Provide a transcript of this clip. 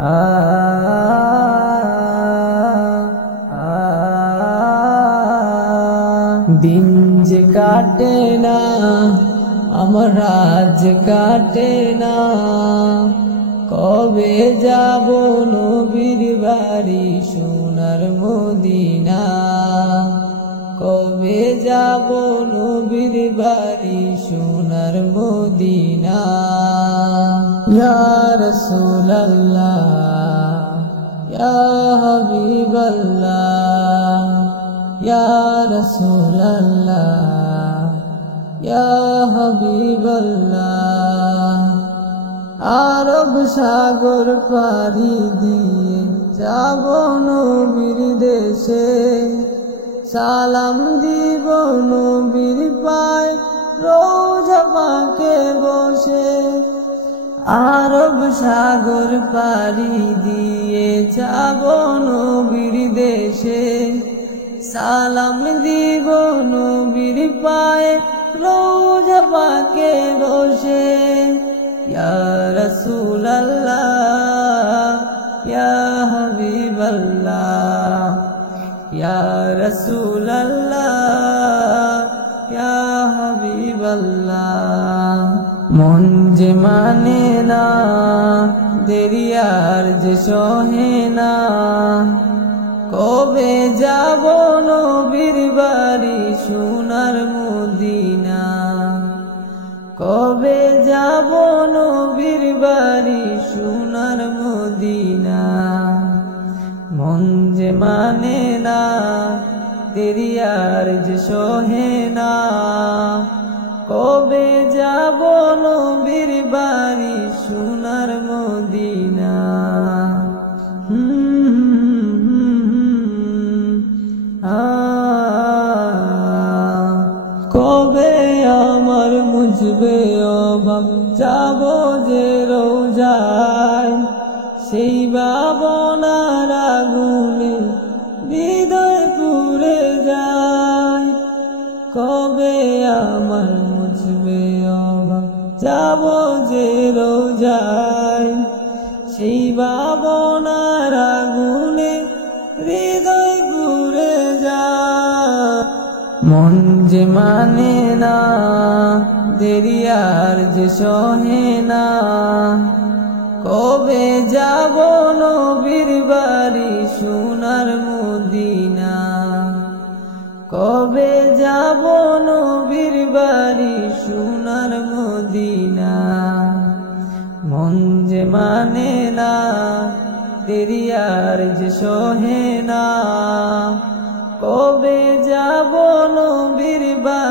আ দিন যে কাটে না আমার রাত কাটে না, কবে যাব নবীর বাড়ি সোনার মদিনা, কবে যাব নবীর বাড়ি সোনার মদিনা। ইয়া রাসূলুল্লাহ ইয়া হাবিবাল্লাহ ইয়া রাসূলুল্লাহ ইয়া হাবিবাল্লাহ। আরব সাগর পাড়ি দিয়ে যাব নবীর দেশে, সালাম দিব নবীর পায় রওজা পাকে বসে। আরব সাগর পাড়ি দিয়ে যাব নবীর দেশে, সালাম দিব নবীর পায় রওজা পাকে বসে। ইয়া রাসূলুল্লাহ ইয়া হাবিবাল্লাহ ইয়া রাসূলুল্লাহ ইয়া হাবিবাল্লাহ। মন যে মানে না দেরি আর যে সহে না, কবে যাব নবীর বাড়ি সোনার মদিনা, কবে যাব নবীর বাড়ি সোনার মদিনা। মন যে মানে না দেরি আর যে সহে না, কবে যাব নবীর বাড়ি সোনার মদিনা। কবে আমার মুছবে অভাব যাব যে রোজায়, সেই ভাবনার আগুনে হৃদয় পুড়ে যায়। কবে আমার মুছবে অভাব যাব যে রোজায়, সেই ভাবনার আগুনে হৃদয় পুড়ে যায়। মন যে মানে না দেরি আর যে সহে না, কবে যাব নবীর বাড়ি সোনার মদিনা, কবে যাব নবীর বাড়ি সোনার মদিনা। মন যে মানে না দেরি আর যে সহে না, কবে যাব নবীর বাড়ি